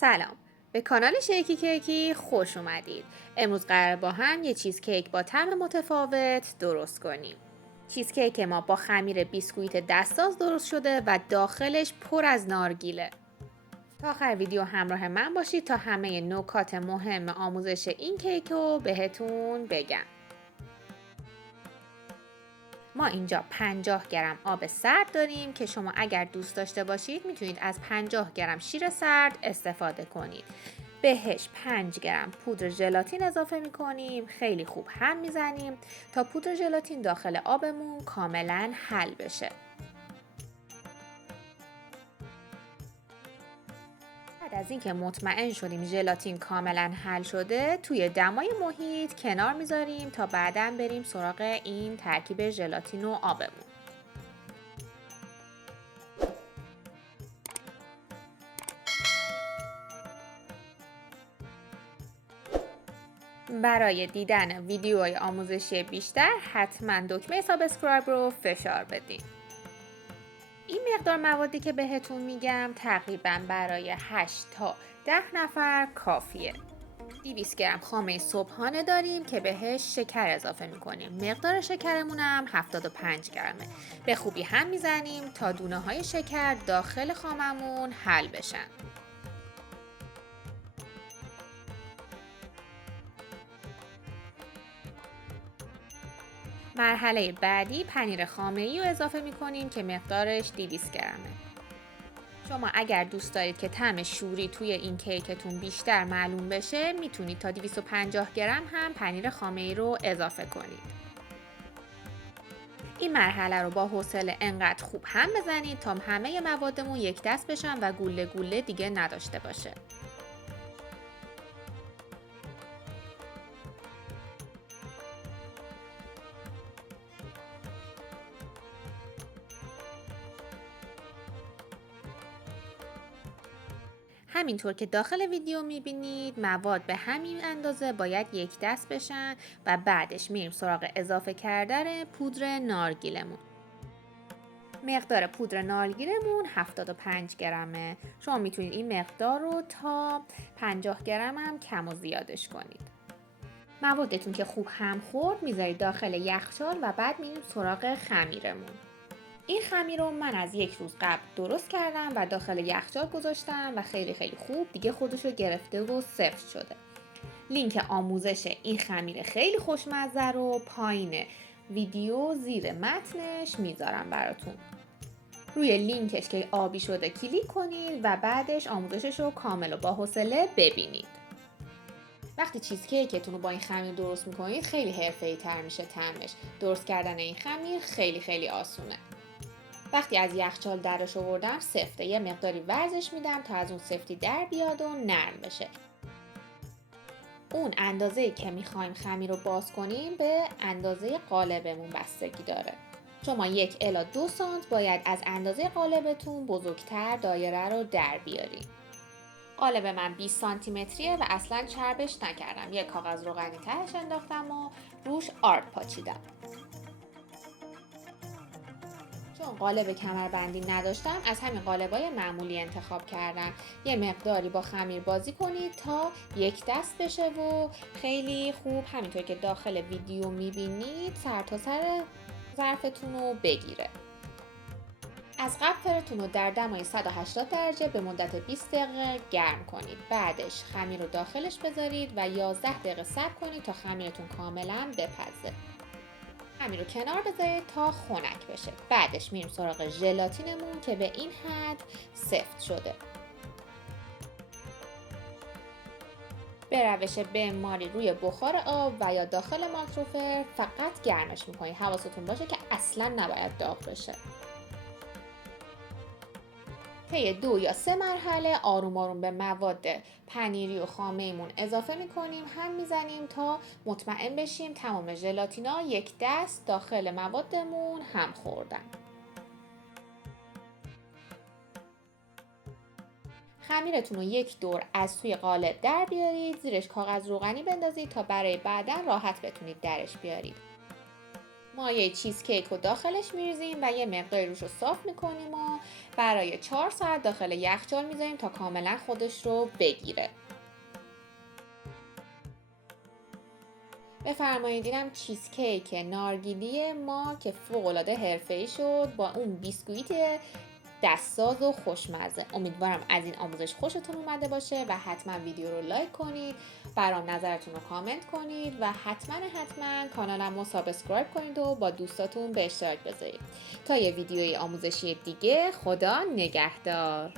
سلام، به کانال شیکی کیکی خوش اومدید. امروز قرار با هم یه چیز کیک با طعم متفاوت درست کنیم. چیز کیک ما با خمیر بیسکویت دستساز درست شده و داخلش پر از نارگیله. تا آخر ویدیو همراه من باشید تا همه نکات مهم آموزش این کیک رو بهتون بگم. ما اینجا 50 گرم آب سرد داریم که شما اگر دوست داشته باشید میتونید از 50 گرم شیر سرد استفاده کنید. بهش 5 گرم پودر ژلاتین اضافه میکنیم. خیلی خوب هم میزنیم تا پودر ژلاتین داخل آبمون کاملا حل بشه. بعد از اینکه مطمئن شدیم ژلاتین کاملا حل شده، توی دمای محیط کنار میذاریم تا بعداً بریم سراغ این ترکیب ژلاتین و آبمون. برای دیدن ویدیوهای آموزشی بیشتر حتما دکمه سابسکرایب رو فشار بدین. این مقدار موادی که بهتون میگم تقریبا برای 8 تا 10 نفر کافیه. 200 گرم خامه صبحانه داریم که بهش شکر اضافه میکنیم. مقدار شکرمون هم 75 گرمه. به خوبی هم میزنیم تا دونه های شکر داخل خاممون حل بشن. مرحله بعدی پنیر خامه‌ای رو اضافه میکنیم که مقدارش 200 گرمه. شما اگر دوست دارید که طعم شوری توی این کیکتون بیشتر معلوم بشه میتونید تا 250 گرم هم پنیر خامه‌ای رو اضافه کنید. این مرحله رو با حوصله انقدر خوب هم بزنید تا همه موادمون یک دست بشن و گوله گوله دیگه نداشته باشه. همینطور که داخل ویدیو میبینید مواد به همین اندازه باید یک دست بشن و بعدش میریم سراغ اضافه کردن پودر نارگیلمون. مقدار پودر نارگیلمون 75 گرمه. شما میتونید این مقدار رو تا 50 گرم هم کم و زیادش کنید. موادتون که خوب هم خورد میذارید داخل یخچال و بعد میریم سراغ خمیرمون. این خمیر رو من از یک روز قبل درست کردم و داخل یخچال گذاشتم و خیلی خوب دیگه خودشو گرفته و سفت شده. لینک آموزش این خمیر خیلی خوشمزه رو پایین ویدیو زیر متنش میذارم براتون. روی لینکش که آبی شده کلیک کنید و بعدش آموزشش رو کامل و با حوصله ببینید. وقتی چیز کیکتون رو با این خمیر درست میکنید خیلی حرفه‌ای تر میشه طعمش. درست کردن این خمیر خیلی آسونه. وقتی از یخچال درش آوردم سفته. یه مقداری ورزش میدم تا از اون سفتی در بیاد و نرم بشه. اون اندازه‌ای که میخوایم خمیر رو باز کنیم به اندازه قالبمون بستگی داره. شما 1 الی 2 سانت باید از اندازه قالبتون بزرگتر دایره رو در بیارین. قالب من 20 سانتی متریه و اصلا چربش نکردم. یه کاغذ روغنی تهش انداختم و روش آرد پاچیدم. چون قالب کمربندی نداشتم از همین قالبای معمولی انتخاب کردم. یه مقداری با خمیر بازی کنید تا یک دست بشه و خیلی خوب همینطور که داخل ویدیو میبینید سر تا سر ظرفتون رو بگیره. از قبل فرتون رو در دمای 180 درجه به مدت 20 دقیقه گرم کنید. بعدش خمیر رو داخلش بذارید و 11 دقیقه صبر کنید تا خمیرتون کاملا بپزه. خمیر رو کنار بذارید تا خنک بشه. بعدش میریم سراغ ژلاتینمون که به این حد سفت شده. به روش بنماری روی بخار آب و یا داخل مایکروفر فقط گرمش میکنید. حواستون باشه که اصلا نباید داغ بشه. طی 2 یا 3 مرحله آروم به مواد پنیری و خامه‌مون اضافه میکنیم. هم میزنیم تا مطمئن بشیم تمام ژلاتینا یک دست داخل موادمون هم خوردن. خمیرتون رو یک دور از توی قالب در بیارید. زیرش کاغذ روغنی بندازید تا برای بعدن راحت بتونید درش بیارید. مایه چیز کیک رو داخلش میریزیم و یه مقداری روش رو صاف میکنیم و برای 4 ساعت داخل یخچال میذاریم تا کاملا خودش رو بگیره. بفرمایید دیدم چیز کیک نارگیلی ما که فوق‌العاده حرفه‌ای شد با اون بیسکویت دستساز و خوشمزه. امیدوارم از این آموزش خوشتون اومده باشه و حتما ویدیو رو لایک کنید، برام نظرتون رو کامنت کنید و حتما کانالم رو سابسکرایب کنید و با دوستاتون به اشتراک بذارید. تا یه ویدیوی آموزشی دیگه، خدا نگهدار.